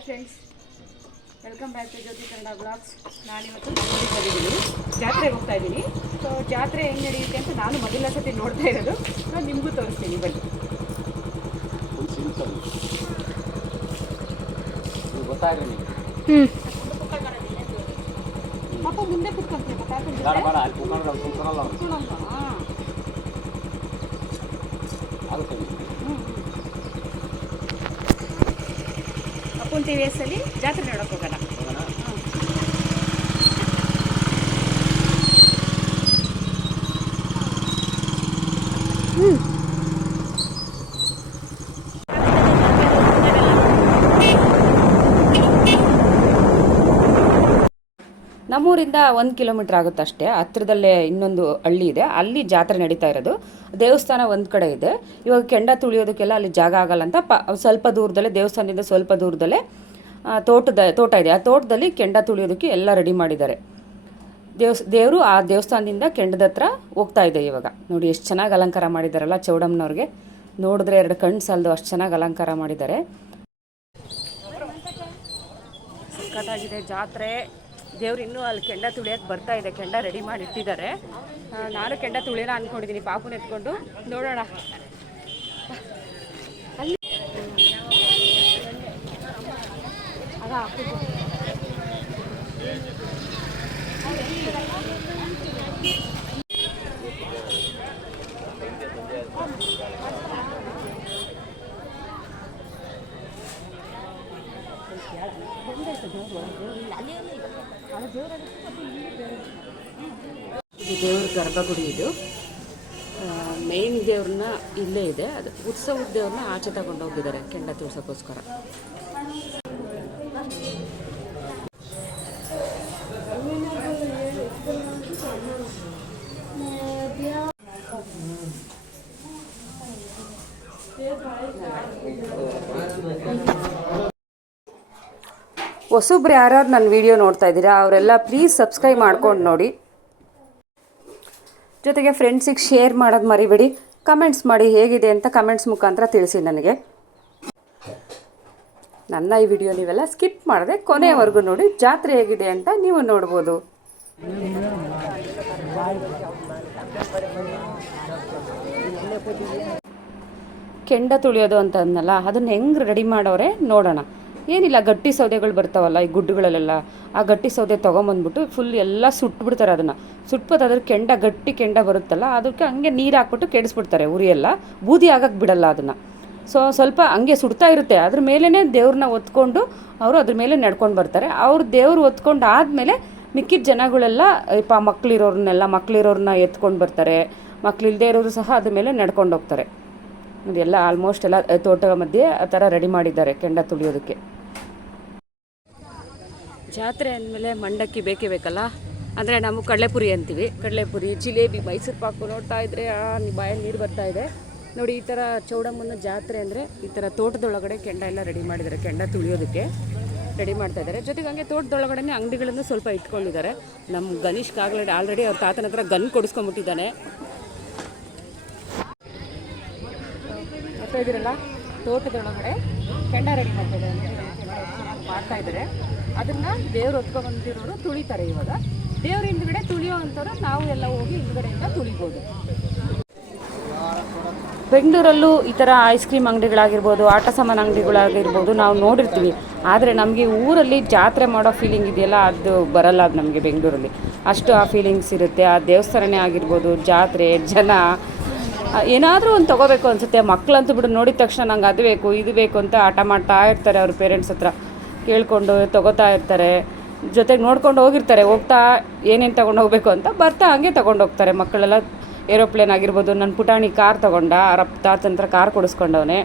Hi friends welcome back to Jyothi Kannada vlogs ನಾನಿವತ್ತು ಬಂದಿದ್ದೀನಿ ಜಾತ್ರೆಗೆ ಹೋಗ್ತಾ ಇದ್ದೀನಿ. ಸೊ ಜಾತ್ರೆ ಹೆಂಗೆ ನಡೆಯುತ್ತೆ ಅಂತ ನಾನು ಮೊದಲ ಸತಿ ನೋಡ್ತಾ ಇರೋದು. ನಾನು ನಿಮಗೂ ತೋರಿಸ್ತೀನಿ ಬನ್ನಿ. ಗೊತ್ತಾಗ್ರಿ ಹ್ಞೂ ಪಾಪ ಮುಂದೆ ಕುತ್ಕೊಂತೀನಿ ಬೇಡ ಬೇಡ ಅಲ್ಲಿ ಕುತ್ಕೊಂಡ್ರೆ ಅವ್ರು ಕುತ್ಕೊಳಲ್ಲ ಅವ್ರು ಆಗುತ್ತೆ ನೀವು. ಅಪ್ಪನ್ ಟಿ ಜಾತ್ರೆ ನೋಡೋಕೆ ಹೋಗೋಣ ಹೋಗೋಣ? ನಮ್ಮೂರಿಂದ ಒಂದು ಕಿಲೋಮೀಟ್ರ್ ಆಗುತ್ತೆ ಅಷ್ಟೇ ಹತ್ತಿರದಲ್ಲೇ ಇನ್ನೊಂದು ಹಳ್ಳಿ ಇದೆ. ಅಲ್ಲಿ ಜಾತ್ರೆ ನಡೀತಾ ಇರೋದು. ದೇವಸ್ಥಾನ ಒಂದು ಕಡೆ ಇದೆ. ಇವಾಗ ಕೆಂಡ ತುಳಿಯೋದಕ್ಕೆಲ್ಲ ಅಲ್ಲಿ ಜಾಗ ಆಗಲ್ಲ ಅಂತ ಪ, ಸ್ವಲ್ಪ ದೂರದಲ್ಲೇ, ದೇವಸ್ಥಾನದಿಂದ ಸ್ವಲ್ಪ ದೂರದಲ್ಲೇ ತೋಟದ, ತೋಟ ಇದೆ. ಆ ತೋಟದಲ್ಲಿ ಕೆಂಡ ತುಳಿಯೋದಕ್ಕೆ ಎಲ್ಲ ರೆಡಿ ಮಾಡಿದ್ದಾರೆ. ದೇವಸ್ ದೇವರು ಆ ದೇವಸ್ಥಾನದಿಂದ ಕೆಂಡದ ಹತ್ರ ಹೋಗ್ತಾ ಇದೆ ಇವಾಗ. ನೋಡಿ, ಎಷ್ಟು ಚೆನ್ನಾಗಿ ಅಲಂಕಾರ ಮಾಡಿದ್ದಾರಲ್ಲ ಚೌಡಮ್ಮನವ್ರಿಗೆ. ನೋಡಿದ್ರೆ ಎರಡು ಕಣ್ಣು ಸಾಲದು ಅಷ್ಟು ಚೆನ್ನಾಗಿ ಅಲಂಕಾರ ಮಾಡಿದ್ದಾರೆ. ಸಕ್ಕತ್ತಾಗಿದೆ ಜಾತ್ರೆ ದೇವ್ರು ಇನ್ನೂ ಅಲ್ಲಿ ಕೆಂಡ ತುಳಿಯೋಕೆ ಬರ್ತಾ ಇದೆ, ಕೆಂಡ ರೆಡಿ ಮಾಡಿ ಇಟ್ಟಿದ್ದಾರೆ. ನಾನು ಕೆಂಡ ತುಳಿಯೋಣ ಅಂದ್ಕೊಂಡಿದ್ದೀನಿ ಪಾಪುನ ಎತ್ಕೊಂಡು. ನೋಡೋಣ. ಅಲ್ಲಿ ಇದು ದೇವ್ರ ಗರ್ಭಗುಡಿ ಇದು. ಮೇನ್ ದೇವ್ರನ್ನ ಇಲ್ಲೇ ಇದೆ. ಅದು ಉತ್ಸವದ ದೇವ್ರನ್ನ ಆಚೆ ತಗೊಂಡು ಹೋಗಿದ್ದಾರೆ ಕೆಂಡ ತುಳ್ಸೋಕ್ಕೋಸ್ಕರ. ಹೊಸಬ್ರು ಯಾರ್ಯಾರು ನನ್ನ ವಿಡಿಯೋ ನೋಡ್ತಾ ಇದ್ದೀರಾ, ಅವರೆಲ್ಲ ಪ್ಲೀಸ್ ಸಬ್ಸ್ಕ್ರೈಬ್ ಮಾಡ್ಕೊಂಡು ನೋಡಿ. ಜೊತೆಗೆ ಫ್ರೆಂಡ್ಸಿಗೆ ಶೇರ್ ಮಾಡೋದು ಮರಿಬೇಡಿ. ಕಮೆಂಟ್ಸ್ ಮಾಡಿ ಹೇಗಿದೆ ಅಂತ ಕಮೆಂಟ್ಸ್ ಮುಖಾಂತರ ತಿಳಿಸಿ ನನಗೆ. ನನ್ನ ಈ ವಿಡಿಯೋ ನೀವೆಲ್ಲ ಸ್ಕಿಪ್ ಮಾಡದೆ ಕೊನೆವರೆಗೂ ನೋಡಿ, ಜಾತ್ರೆ ಹೇಗಿದೆ ಅಂತ ನೀವು ನೋಡ್ಬೋದು. ಕೆಂಡ ತುಳಿಯೋದು ಅಂತ ಅಂದಲ್ಲ ಅದನ್ನ ಹೆಂಗೆ ರೆಡಿ ಮಾಡೋರೆ ನೋಡೋಣ. ಏನಿಲ್ಲ, ಗಟ್ಟಿ ಸೌದೆಗಳು ಬರ್ತಾವಲ್ಲ ಈ ಗುಡ್ಡುಗಳಲ್ಲೆಲ್ಲ, ಆ ಗಟ್ಟಿ ಸೌದೆ ತೊಗೊಂಬಂದ್ಬಿಟ್ಟು ಫುಲ್ ಎಲ್ಲ ಸುಟ್ಬಿಡ್ತಾರೆ ಅದನ್ನು. ಸುಟ್ಬಿಟ್ಟು ಅದ್ರ ಕೆಂಡ, ಗಟ್ಟಿ ಕೆಂಡ ಬರುತ್ತಲ್ಲ, ಅದಕ್ಕೆ ಹಂಗೆ ನೀರು ಹಾಕ್ಬಿಟ್ಟು ಕೆಡಿಸ್ಬಿಡ್ತಾರೆ ಉರಿಯೆಲ್ಲ. ಬೂದಿ ಆಗಕ್ಕೆ ಬಿಡಲ್ಲ ಅದನ್ನು. ಸೊ ಸ್ವಲ್ಪ ಹಂಗೆ ಸುಡ್ತಾ ಇರುತ್ತೆ. ಅದ್ರ ಮೇಲೇ ದೇವ್ರನ್ನ ಒತ್ಕೊಂಡು ಅವರು ಅದ್ರ ಮೇಲೆ ನಡ್ಕೊಂಡು ಬರ್ತಾರೆ. ಅವ್ರು ದೇವ್ರು ಒತ್ಕೊಂಡು ಆದಮೇಲೆ ಮಿಕ್ಕಿದ ಜನಗಳೆಲ್ಲ, ಇಪ್ಪ ಮಕ್ಕಳಿರೋರನ್ನೆಲ್ಲ ಮಕ್ಳಿರೋರನ್ನ ಎತ್ಕೊಂಡು ಬರ್ತಾರೆ. ಮಕ್ಳಿಲ್ದೆ ಇರೋರು ಸಹ ಅದ್ರ ಮೇಲೆ ನಡ್ಕೊಂಡು ಹೋಗ್ತಾರೆ. ಇದೆಲ್ಲ ಆಲ್ಮೋಸ್ಟ್ ಎಲ್ಲ, ತೋಟದ ಮಧ್ಯೆ ಆ ಥರ ರೆಡಿ ಮಾಡಿದ್ದಾರೆ ಕೆಂಡ ತುಳಿಯೋದಕ್ಕೆ. ಜಾತ್ರೆ ಅಂದಮೇಲೆ ಮಂಡಕ್ಕಿ ಬೇಕೇ ಬೇಕಲ್ಲ? ಅಂದರೆ ನಾವು ಕಡಲೆಪುರಿ ಅಂತೀವಿ. ಕಡಲೆಪುರಿ, ಜಿಲೇಬಿ, ಮೈಸೂರು ಪಾಕು ನೋಡ್ತಾ ಇದ್ರೆ, ಆ ನಿ- ಬಾಯಲ್ಲಿ ನೀರು ಬರ್ತಾ ಇದೆ. ನೋಡಿ, ಈ ಥರ ಚೌಡಮ್ಮನ ಜಾತ್ರೆ ಅಂದರೆ ಈ ಥರ ತೋಟದೊಳಗಡೆ ಕೆಂಡ ಎಲ್ಲ ರೆಡಿ ಮಾಡಿದ್ದಾರೆ. ಕೆಂಡ ತುಳಿಯೋದಕ್ಕೆ ರೆಡಿ ಮಾಡ್ತಾ ಇದ್ದಾರೆ. ಜೊತೆಗೆ ಹಂಗೆ ತೋಟದೊಳಗಡೆ ಅಂಗಡಿಗಳನ್ನು ಸ್ವಲ್ಪ ಇಟ್ಕೊಂಡಿದ್ದಾರೆ. ನಮ್ಮ ಗಣೇಶ್ ಆಗಲೇ ಆಲ್ರೆಡಿ ಅವ್ರ ತಾತನ ಹತ್ರ ಗನ್ ಕೊಡಿಸ್ಕೊಂಬಿಟ್ಟಿದ್ದಾನೆ. ಇದ್ದೀರಲ್ಲ ತೋಟದೊಳಗಡೆ ಕೆಂಡ ರೆಡಿ ಮಾಡ್ತಾ ಇದ್ದಾರೆ. ಮಾಡ್ತಾ ಇದ್ದಾರೆ. ಅದನ್ನ ದೇವ್ರು ಹೊತ್ಕೊಂಡ್ಬಂದಿರೋರು ತುಳಿತಾರೆ ಇವಾಗ. ದೇವ್ರ ಹಿಂದ್ಗಡೆ ತುಳಿಯೋ ಅಂಥವ್ರು ನಾವು ಎಲ್ಲ ಹೋಗಿ ಹಿಂದ್ಗಡೆಯಿಂದ ತುಳಿಬೋದು. ಬೆಂಗಳೂರಲ್ಲೂ ಈ ಥರ ಐಸ್ ಕ್ರೀಮ್ ಅಂಗಡಿಗಳಾಗಿರ್ಬೋದು, ಆಟ ಸಾಮಾನು ಅಂಗಡಿಗಳಾಗಿರ್ಬೋದು ನಾವು ನೋಡಿರ್ತೀವಿ. ಆದರೆ ನಮಗೆ ಊರಲ್ಲಿ ಜಾತ್ರೆ ಮಾಡೋ ಫೀಲಿಂಗ್ ಇದೆಯಲ್ಲ, ಅದು ಬರಲ್ಲ ಅದು ನಮಗೆ ಬೆಂಗಳೂರಲ್ಲಿ. ಅಷ್ಟು ಆ ಫೀಲಿಂಗ್ಸ್ ಇರುತ್ತೆ. ಆ ದೇವಸ್ಥಾನನೇ ಆಗಿರ್ಬೋದು, ಜಾತ್ರೆ, ಜನ ಏನಾದರೂ ಒಂದು ತೊಗೋಬೇಕು ಅನಿಸುತ್ತೆ. ಮಕ್ಕಳಂತೂ ಬಿಡು, ನೋಡಿದ ತಕ್ಷಣ ನಂಗೆ ಅದು ಬೇಕು, ಇದು ಬೇಕು ಅಂತ ಆಟ ಮಾಡ್ತಾ ಇರ್ತಾರೆ ಅವ್ರ ಪೇರೆಂಟ್ಸ್ ಹತ್ರ. ಕೇಳ್ಕೊಂಡು ತೊಗೋತಾ ಇರ್ತಾರೆ, ಜೊತೆಗೆ ನೋಡ್ಕೊಂಡು ಹೋಗಿರ್ತಾರೆ, ಹೋಗ್ತಾ ಏನೇನು ತೊಗೊಂಡು ಹೋಗಬೇಕು ಅಂತ ಬರ್ತಾ ಹಂಗೆ ತೊಗೊಂಡು ಹೋಗ್ತಾರೆ. ಮಕ್ಕಳೆಲ್ಲ ಏರೋಪ್ಲೇನ್ ಆಗಿರ್ಬೋದು ನನ್ನ ಪುಟಾಣಿ ಕಾರ್ ತೊಗೊಂಡ ರಪ್ತ ತಂತ್ರ ಕಾರ್ ಕೊಡಿಸ್ಕೊಂಡವನೆ.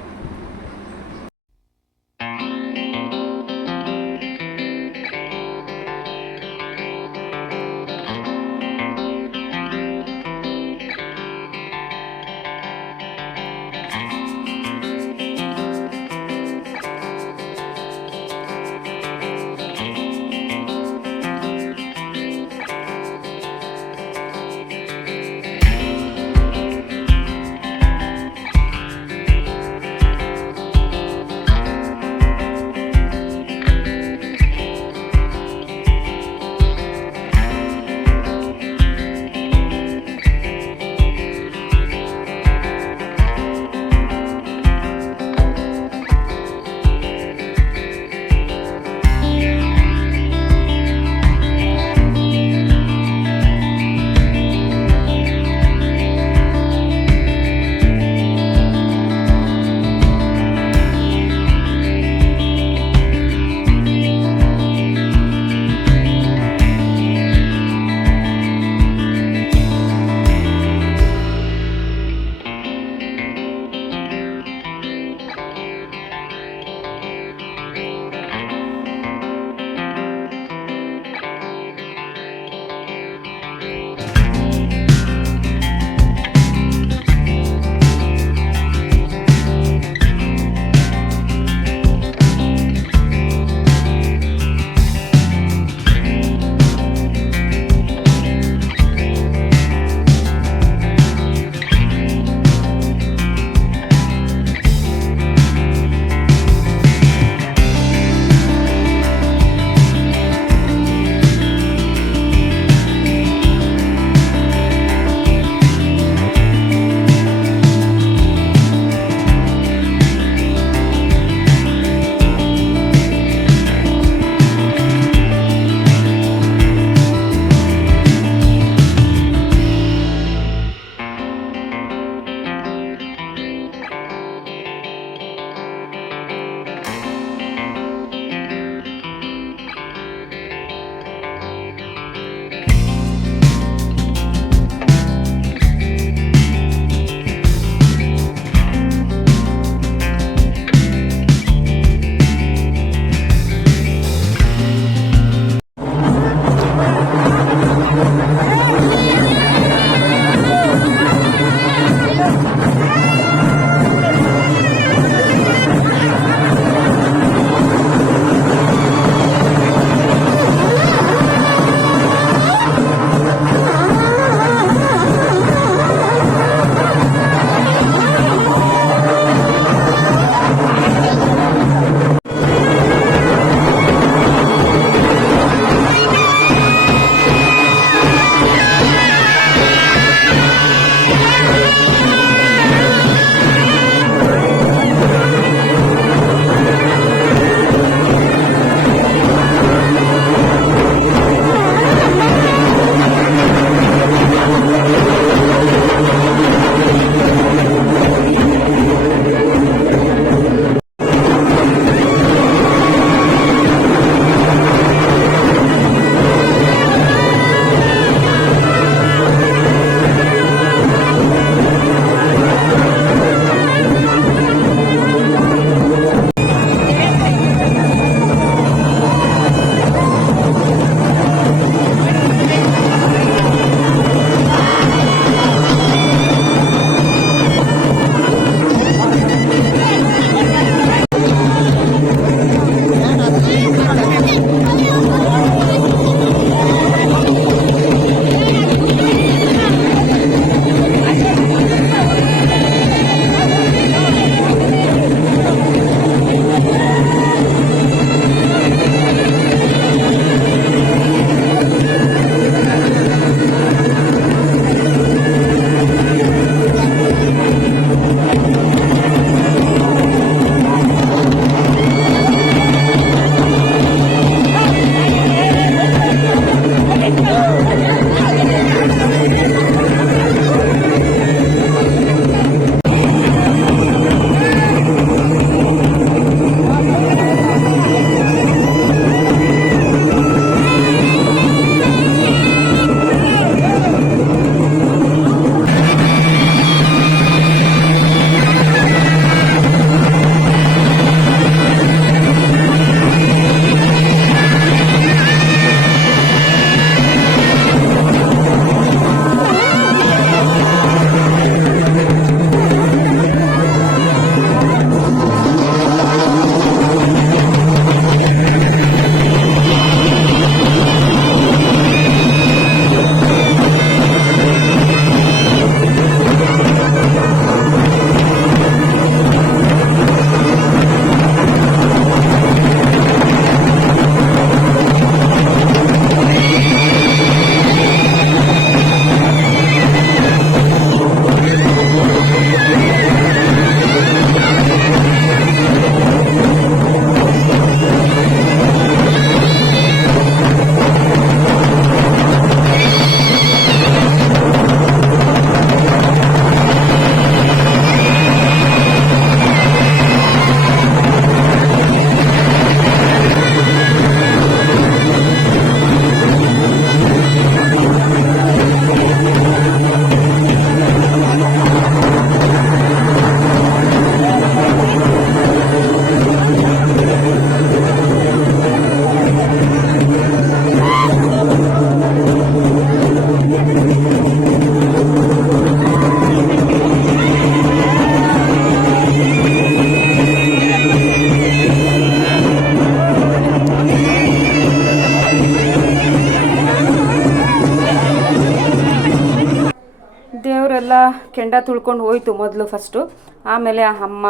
ಕೆಂಡ ತುಳ್ಕೊಂಡು ಹೋಯ್ತು ಮೊದಲು ಫಸ್ಟು ಆಮೇಲೆ ಅಮ್ಮ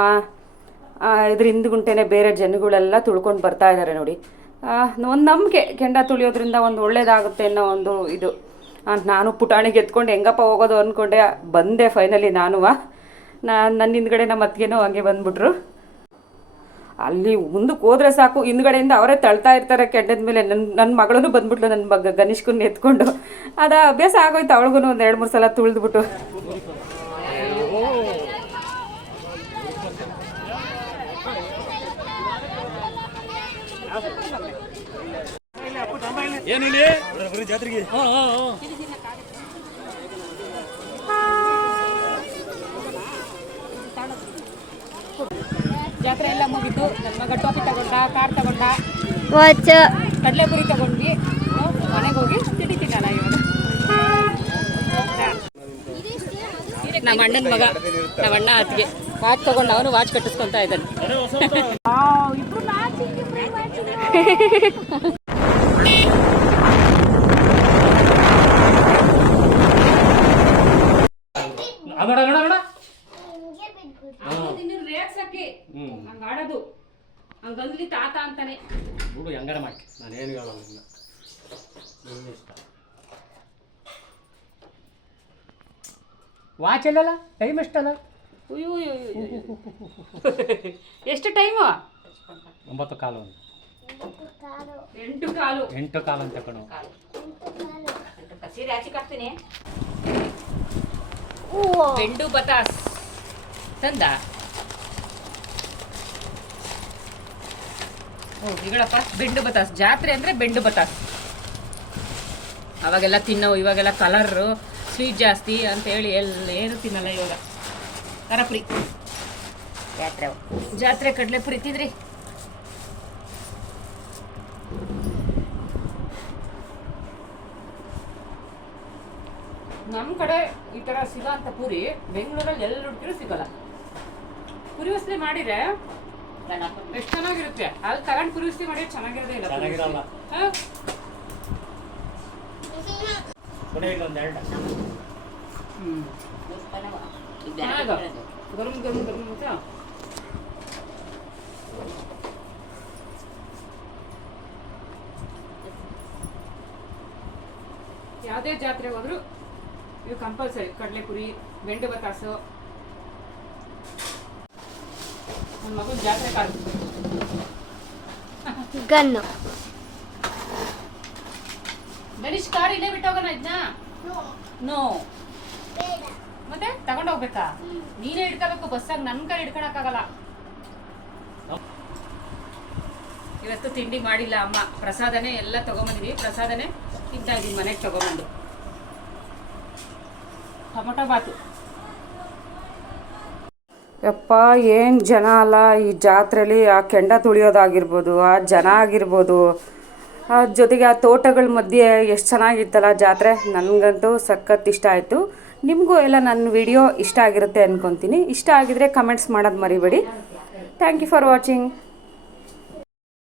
ಆ, ಇದ್ರ ಹಿಂದ್ಗುಂಟೆನೆ ಬೇರೆ ಜನಗಳೆಲ್ಲ ತುಳ್ಕೊಂಡು ಬರ್ತಾ ಇದ್ದಾರೆ ನೋಡಿ. ಒಂದು ನಂಬಿಕೆ ಕೆಂಡ ತುಳಿಯೋದ್ರಿಂದ ಒಂದು ಒಳ್ಳೇದಾಗುತ್ತೆ ಅನ್ನೋ ಒಂದು ಇದು. ನಾನು ಪುಟಾಣಿಗೆ ಎತ್ಕೊಂಡು ಹೆಂಗಪ್ಪ ಹೋಗೋದು ಅಂದ್ಕೊಂಡೆ ಬಂದೆ ಫೈನಲಿ ನಾನು ನಾನು ನನ್ನ ಹಿಂದ್ಗಡೆ ನಮ್ಮ ಅತ್ತಿಗೆನೂ ಹಂಗೆ ಬಂದ್ಬಿಟ್ರು. ಅಲ್ಲಿ ಮುಂದಕ್ಕೆ ಹೋದ್ರೆ ಸಾಕು ಹಿಂದ್ಗಡೆಯಿಂದ ಅವರೇ ತಳ್ತಾ ಇರ್ತಾರೆ ಕೆಡ್ಡದ ಮೇಲೆ. ನನ್ನ ನನ್ನ ಮಗಳೂ ಬಂದ್ಬಿಟ್ಲು ನನ್ನ ಮಗ ಗಣೇಶ್ಕನ್ನ ಎತ್ಕೊಂಡು. ಅದ ಅಭ್ಯಾಸ ಆಗೋಯ್ತು ಅವಳಿಗೂ ಒಂದು ಎರಡು ಮೂರು ಸಲ ತುಳಿದ್ಬಿಟ್ಟು. ಜಾತ್ರೆ ಎಲ್ಲ ಮುಗಿದ್ದು ನಮ್ಮ ಮಗ ಟೋಪಿ ತಗೊಂಡ ಕಾರ್ ತಗೊಂಡ ವಾಚ್ ಕಡಲೆಪುರಿ ತಗೊಂಡ್ವಿ. ಮನೆಗೆ ಹೋಗಿ ತಿಂಡಿ ತಿನ್ನೋಣ ಇವಾಗ. ನಮ್ಮ ಅಣ್ಣನ ಮಗ ನಮ್ಮ ಅಣ್ಣ ಅತ್ತಿಗೆ ವಾಚ್ ತಗೊಂಡು ಅವನು ವಾಚ್ ಕಟ್ಟಿಸ್ಕೊಂತ ಇದ್ದಾನೆ. ಹಂಗ ಆಡೋದು. ಹಂಗಂದ್ಲಿ ತಾತ ಅಂತಾನೆ. ಬಿಡು ಹೆಂಗಾರ ಮಾಡಿ ನಾನೇನು ಹೇಳೋಲ್ಲ ನಿನ್ನ ಇಷ್ಟ. ವಾಚ್ ಅಲ್ಲಲ್ಲ? ಟೈಮ್ ಎಷ್ಟಲ್ಲ? ಅಯ್ಯೋ. ಎಷ್ಟು ಟೈಮು ಒಂಬತ್ತು ಕಾಲು ಒಂದು. ಎಂಟು ಕಾಲು. ಎಂಟು ಕಾಲು ಅಂತ ಕಣು. ಸೀರೆ ಆಚೆ ಕಟ್ತೀನಿ. ಬೆಂಡು ಬತಾಸ್. ತಂದ? ಓ ಈಗಳಪ್ಪ ಬೆಂಡು ಬತಾಸ್. ಜಾತ್ರೆ ಅಂದ್ರೆ ಬೆಂಡು ಬತಾಸ್. ಅವಾಗೆಲ್ಲ ತಿನ್ನೋ ಇವಾಗೆಲ್ಲ ಕಲರು ಸ್ವೀಟ್ ಜಾಸ್ತಿ ಅಂತ ಹೇಳಿ ಎಲ್ಲ ಏನು ತಿನ್ನಲ್ಲ ಇವಾಗ. ಖಾರಪುರಿ ಜಾತ್ರೆ ಜಾತ್ರೆ ಕಡಲೆಪುರಿ ತಿಂದ್ರಿ. ನಮ್ಮ ಕಡೆ ಈ ಥರ ಸಿಗೋಂಥ ಪೂರಿ ಬೆಂಗಳೂರಲ್ಲಿ ಎಲ್ಲ ಹುಡುಕಿದ್ರು ಸಿಗಲ್ಲ. ಪುರಿ ಉಸ್ಲಿ ಮಾಡಿದ್ರೆ ಎಷ್ಟು ಚೆನ್ನಾಗಿರುತ್ತೆ? ಅಲ್ಲಿ ತಗೊಂಡು ಪುರಿ ಉಸ್ಲಿ ಮಾಡಿದ್ರೆ ಚೆನ್ನಾಗಿರೋದೇ ಇಲ್ಲ. ಚೆನ್ನಾಗಿರಲ್ಲ. ಅಂತ ಯಾವುದೇ ಜಾತ್ರೆಗೆ ಹೋದ್ರು ಇವು ಕಂಪಲ್ಸರಿ ಕಡಲೆಪುರಿ ಬೆಂಡು ಬತಾಸು ನನ್ನ ಮಗನ ಜಾತ್ರೆ ಕಾಲ ಗನ್ನು. ಗಣೇಶ್ ಕಾರ್ ಇಲ್ಲೇ ಬಿಟ್ಟೋಗೋಣ ಇದನ್ನ ನೋ. ಮತ್ತೆ ತಗೊಂಡು ಹೋಗ್ಬೇಕಾ? ನೀನೇ ಹಿಡ್ಕೋಬೇಕು ಬಸ್ಸಾಗ ನನ್ನ ಕೈ ಹಿಡ್ಕೊಳಕ್ಕಾಗಲ್ಲ. ಇವತ್ತು ತಿಂಡಿ ಮಾಡಿಲ್ಲ ಅಮ್ಮ. ಪ್ರಸಾದನೇ ಎಲ್ಲ ತಗೊಂಬಂದಿದ್ವಿ ಪ್ರಸಾದನೇ ತಿಂತಾ ಇದೀನಿ ಮನೆಗೆ ತಗೊಂಬಂದು. ಟೊಮೊಟೊ ಬಾತು. ಯಪ್ಪ, ಏನು ಜನ ಅಲ್ಲ. ಈ ಜಾತ್ರೆಯಲ್ಲಿ ಆ ಕೆಂಡ ತುಳಿಯೋದಾಗಿರ್ಬೋದು, ಆ ಜನ ಆಗಿರ್ಬೋದು ಜೊತೆಗೆ ಆ ತೋಟಗಳ ಮಧ್ಯೆ ಎಷ್ಟು ಚೆನ್ನಾಗಿತ್ತಲ್ಲ ಜಾತ್ರೆ. ನನಗಂತೂ ಸಖತ್ ಇಷ್ಟ ಆಯಿತು. ನಿಮಗೂ ಎಲ್ಲ ನನ್ನ ವಿಡಿಯೋ ಇಷ್ಟ ಆಗಿರುತ್ತೆ ಅಂದ್ಕೊತೀನಿ ಇಷ್ಟ ಆಗಿದ್ರೆ ಕಮೆಂಟ್ಸ್ ಮಾಡೋದು ಮರಿಬೇಡಿ. Thank you for watching